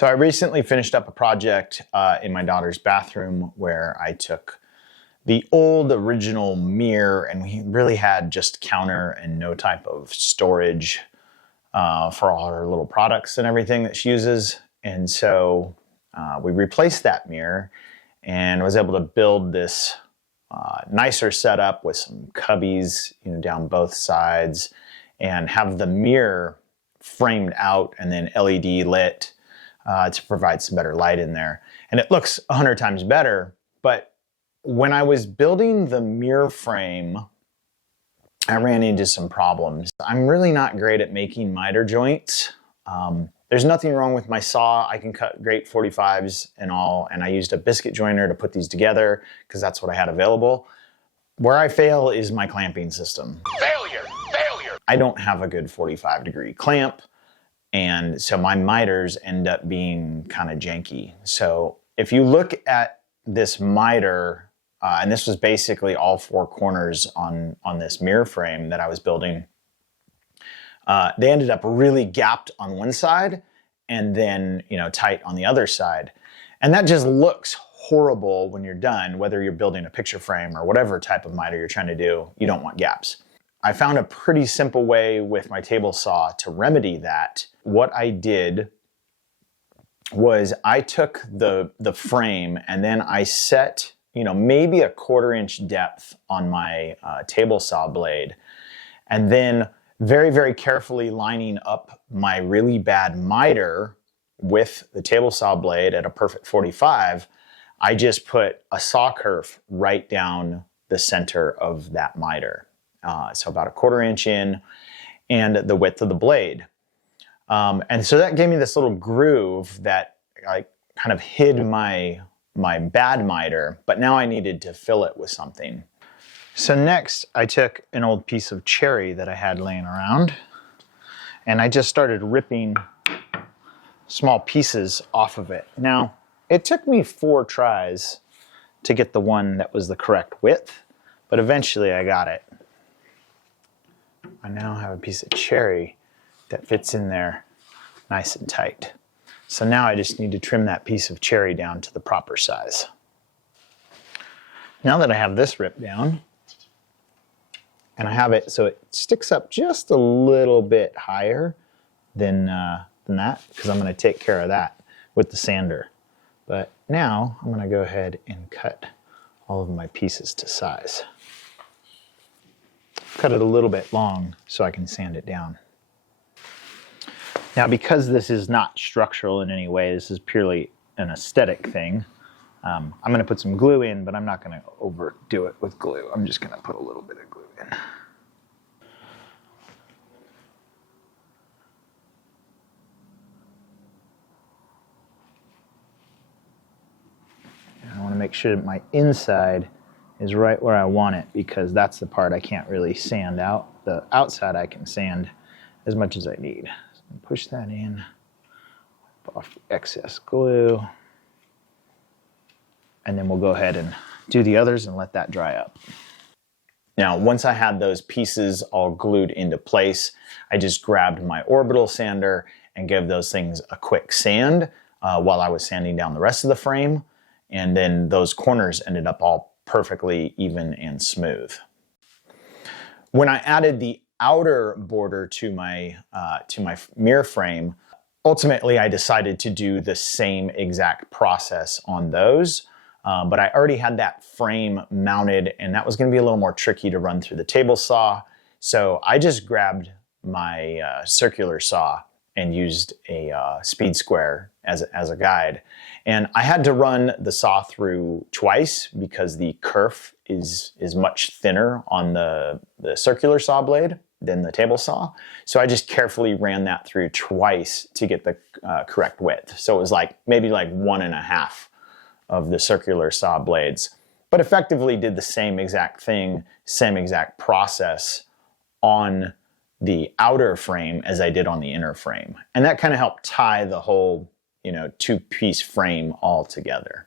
So I recently finished up a project in my daughter's bathroom where I took the old original mirror, and we really had just counter and no type of storage for all her little products and everything that she uses. And so we replaced that mirror and was able to build this nicer setup with some cubbies, down both sides, and have the mirror framed out and then LED lit to provide some better light in there. And it looks 100 times better, but when I was building the mirror frame, I ran into some problems. I'm really not great at making miter joints. There's nothing wrong with my saw. I can cut great 45s and all, and I used a biscuit joiner to put these together because that's what I had available. Where I fail is my clamping system. Failure! I don't have a good 45-degree clamp, and so my miters end up being kind of janky. So if you look at this miter, and this was basically all four corners on this mirror frame that I was building, they ended up really gapped on one side and then, tight on the other side. And that just looks horrible when you're done, whether you're building a picture frame or whatever type of miter you're trying to do. You don't want gaps. I found a pretty simple way with my table saw to remedy that. What I did was I took the frame and then I set, maybe a 1/4 inch depth on my table saw blade, and then very, very carefully lining up my really bad miter with the table saw blade at a perfect 45, I just put a saw kerf right down the center of that miter. So about a 1/4 inch in, and the width of the blade. And so that gave me this little groove that I kind of hid my bad miter, but now I needed to fill it with something. So next I took an old piece of cherry that I had laying around, and I just started ripping small pieces off of it. Now, it took me 4 tries to get the one that was the correct width, but eventually I got it. I now have a piece of cherry that fits in there nice and tight. So now I just need to trim that piece of cherry down to the proper size. Now that I have this ripped down, and I have it so it sticks up just a little bit higher than that, because I'm going to take care of that with the sander. But now I'm going to go ahead and cut all of my pieces to size. Cut it a little bit long so I can sand it down. Now, because this is not structural in any way, this is purely an aesthetic thing, I'm going to put some glue in, but I'm not going to overdo it with glue. I'm just going to put a little bit of glue in. And I want to make sure that my inside is right where I want it, because that's the part I can't really sand out. The outside I can sand as much as I need. So push that in, wipe off the excess glue, and then we'll go ahead and do the others and let that dry up. Now, once I had those pieces all glued into place, I just grabbed my orbital sander and gave those things a quick sand while I was sanding down the rest of the frame, and then those corners ended up all perfectly even and smooth. When I added the outer border to my mirror frame, ultimately I decided to do the same exact process on those, but I already had that frame mounted, and that was going to be a little more tricky to run through the table saw. So I just grabbed my circular saw and used a speed square as a guide. And I had to run the saw through twice because the kerf is much thinner on the circular saw blade than the table saw. So I just carefully ran that through twice to get the correct width. So it was maybe 1.5 of the circular saw blades, but effectively did the same exact thing, same exact process on the outer frame as I did on the inner frame. And that kind of helped tie the whole, 2-piece frame all together.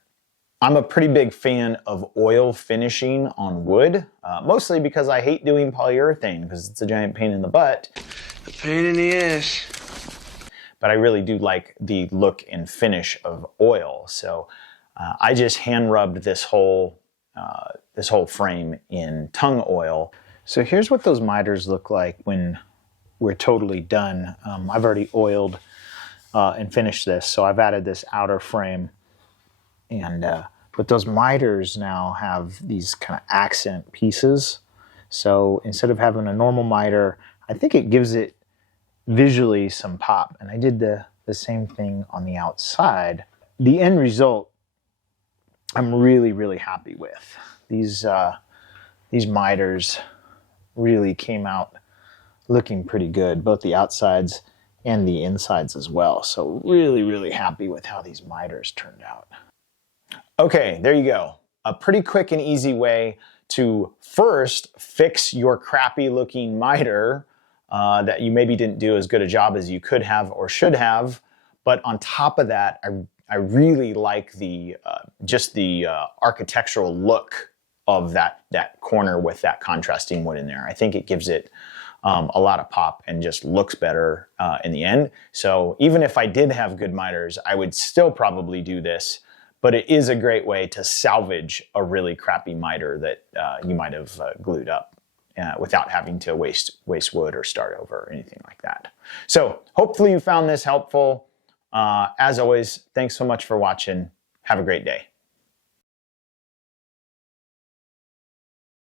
I'm a pretty big fan of oil finishing on wood, mostly because I hate doing polyurethane because it's a giant pain in the butt. A pain in the ass. but I really do like the look and finish of oil. So I just hand rubbed this whole frame in tung oil. So here's what those miters look like when we're totally done. I've already oiled and finished this, so I've added this outer frame, and but those miters now have these kind of accent pieces. So instead of having a normal miter, I think it gives it visually some pop. And I did the same thing on the outside. The end result, I'm really, really happy with. These miters really came out looking pretty good, both the outsides and the insides as well. So really, really happy with how these miters turned out. Okay, there you go. A pretty quick and easy way to first fix your crappy looking miter that you maybe didn't do as good a job as you could have or should have. But on top of that, I really like the just the architectural look of that corner with that contrasting wood in there. I think it gives it a lot of pop and just looks better in the end. So even if I did have good miters, I would still probably do this. But it is a great way to salvage a really crappy miter that you might have glued up without having to waste wood or start over or anything like that. So hopefully you found this helpful. As always, thanks so much for watching. Have a great day.